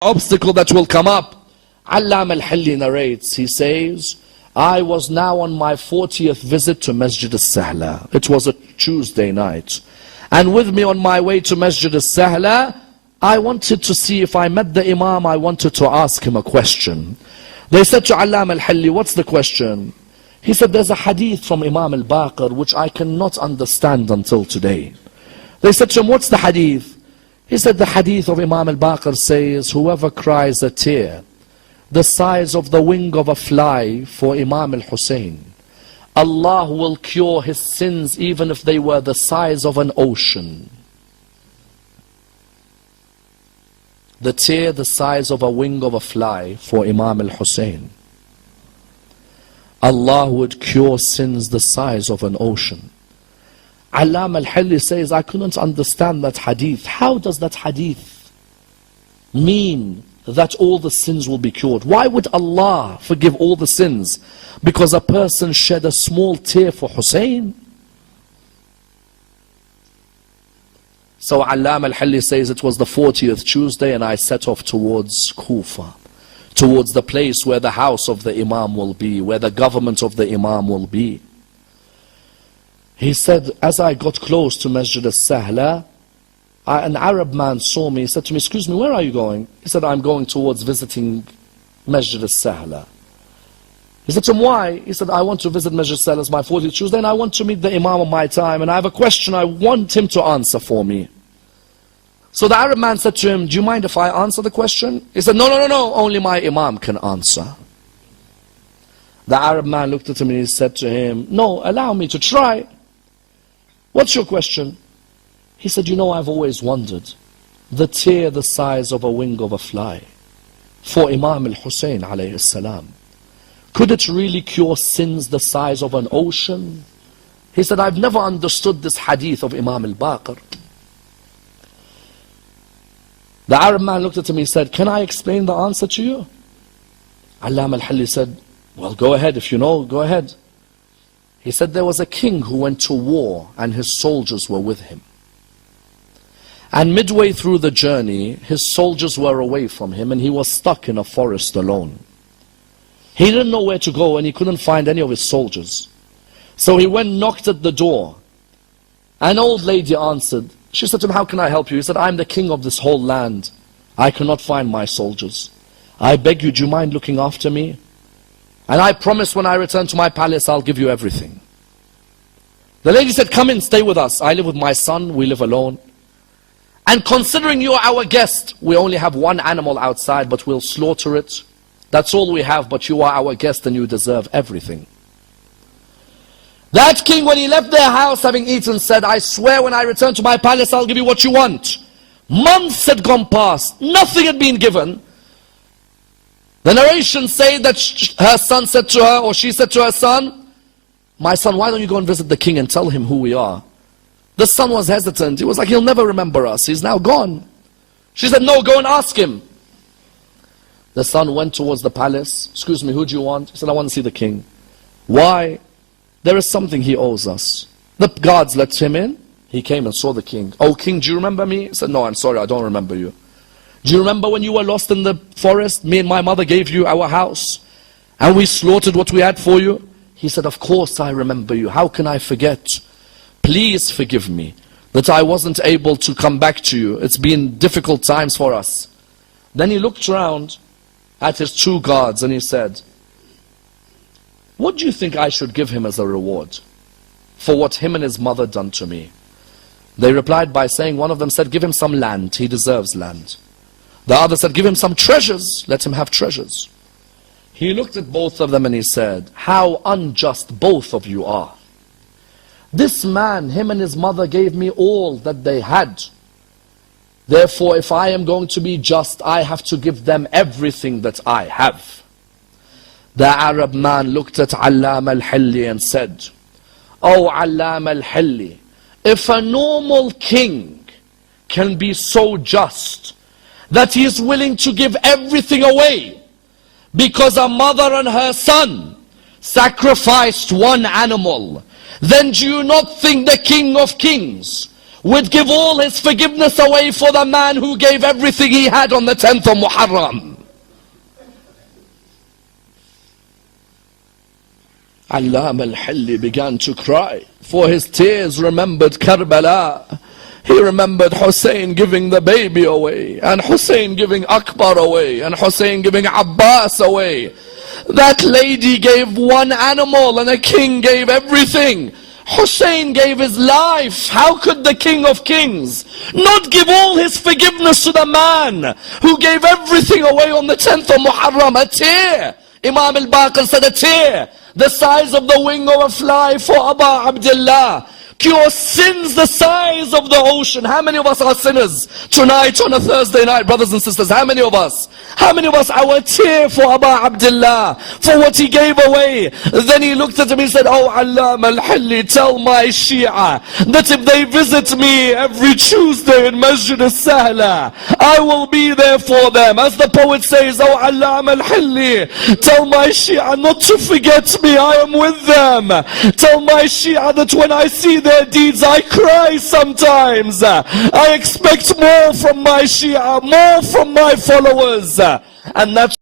obstacle that will come up. Allama Hilli narrates, he says, I was now on my 40th visit to Masjid al-Sahla. It was a Tuesday night. And with me on my way to Masjid al-Sahla, I wanted to see if I met the Imam, I wanted to ask him a question. They said to Allama Hilli, what's the question? He said, there's a hadith from Imam al-Baqir which I cannot understand until today. They said to him, what's the hadith? He said, the hadith of Imam al-Baqir says, whoever cries a tear the size of the wing of a fly for Imam Hussain, Allah will cure his sins even if they were the size of an ocean. The tear the size of a wing of a fly for Imam Hussain, Allah would cure sins the size of an ocean. Allama Hilli says, I couldn't understand that hadith. How does that hadith mean that all the sins will be cured? Why would Allah forgive all the sins because a person shed a small tear for Hussein? So Allama Hilli says, it was the 40th Tuesday and I set off towards Kufa, towards the place where the house of the Imam will be, where the government of the Imam will be. He said, as I got close to Masjid al-Sahla, an Arab man saw me. He said to me, excuse me, where are you going? He said, I'm going towards visiting Masjid al-Sahla. He said to him, why? He said, I want to visit Masjid al-Sahla. It's my 40th Tuesday and I want to meet the Imam of my time and I have a question I want him to answer for me. So the Arab man said to him, do you mind if I answer the question? He said, no, only my Imam can answer. The Arab man looked at him and he said to him, no, allow me to try. What's your question? He said, you know, I've always wondered, the tear the size of a wing of a fly for Imam al-Hussain alayhi salam, could it really cure sins the size of an ocean? He said, I've never understood this hadith of Imam al-Baqir. The Arab man looked at him and he said, can I explain the answer to you? Allama Hilli said, well, go ahead, if you know, go ahead. He said, there was a king who went to war and his soldiers were with him. And midway through the journey, his soldiers were away from him and he was stuck in a forest alone. He didn't know where to go and he couldn't find any of his soldiers. So he went and knocked at the door. An old lady answered. She said to him, how can I help you? He said, I'm the king of this whole land. I cannot find my soldiers. I beg you, do you mind looking after me? And I promise when I return to my palace, I'll give you everything. The lady said, come in, stay with us. I live with my son, we live alone. And considering you're our guest, we only have one animal outside, but we'll slaughter it. That's all we have, but you are our guest and you deserve everything. That king, when he left their house having eaten, said, I swear when I return to my palace, I'll give you what you want. Months had gone past, nothing had been given. The narrations say that her son said to her, or she said to her son, my son, why don't you go and visit the king and tell him who we are? The son was hesitant. He was like, he'll never remember us. He's now gone. She said, no, go and ask him. The son went towards the palace. Excuse me, who do you want? He said, I want to see the king. Why? There is something he owes us. The guards let him in. He came and saw the king. Oh, king, do you remember me? He said, no, I'm sorry, I don't remember you. Do you remember when you were lost in the forest? Me and my mother gave you our house and we slaughtered what we had for you. He said, of course I remember you. How can I forget? Please forgive me that I wasn't able to come back to you. It's been difficult times for us. Then he looked around at his two guards and he said, what do you think I should give him as a reward for what him and his mother done to me? They replied by saying, one of them said, give him some land. He deserves land. The other said, give him some treasures. Let him have treasures. He looked at both of them and he said, how unjust both of you are. This man, him and his mother gave me all that they had. Therefore, if I am going to be just, I have to give them everything that I have. The Arab man looked at Allama Hilli and said, oh Allama Hilli, if a normal king can be so just that he is willing to give everything away because a mother and her son sacrificed one animal, then do you not think the King of Kings would give all his forgiveness away for the man who gave everything he had on the 10th of Muharram. Allama Hilli began to cry, for his tears remembered Karbala. He remembered Hussain giving the baby away, and Hussain giving Akbar away, and Hussain giving Abbas away. That lady gave one animal and a king gave everything. Hussain gave his life. How could the King of Kings not give all his forgiveness to the man who gave everything away on the 10th of Muharram? A tear. Imam al-Baqir said a tear the size of the wing of a fly for Abu Abdullah cure sins the size of the ocean. How many of us are sinners tonight on a Thursday night, brothers and sisters? How many of us? How many of us, our tear for Abu Abdullah, for what he gave away? Then he looked at him and said, oh Allama Hilli, tell my Shia that if they visit me every Tuesday in Masjid al-Sahla, I will be there for them. As the poet says, oh Allama Hilli, tell my Shia not to forget me, I am with them. Tell my Shia that when I see their deeds, I cry sometimes. I expect more from my Shia, more from my followers. And that's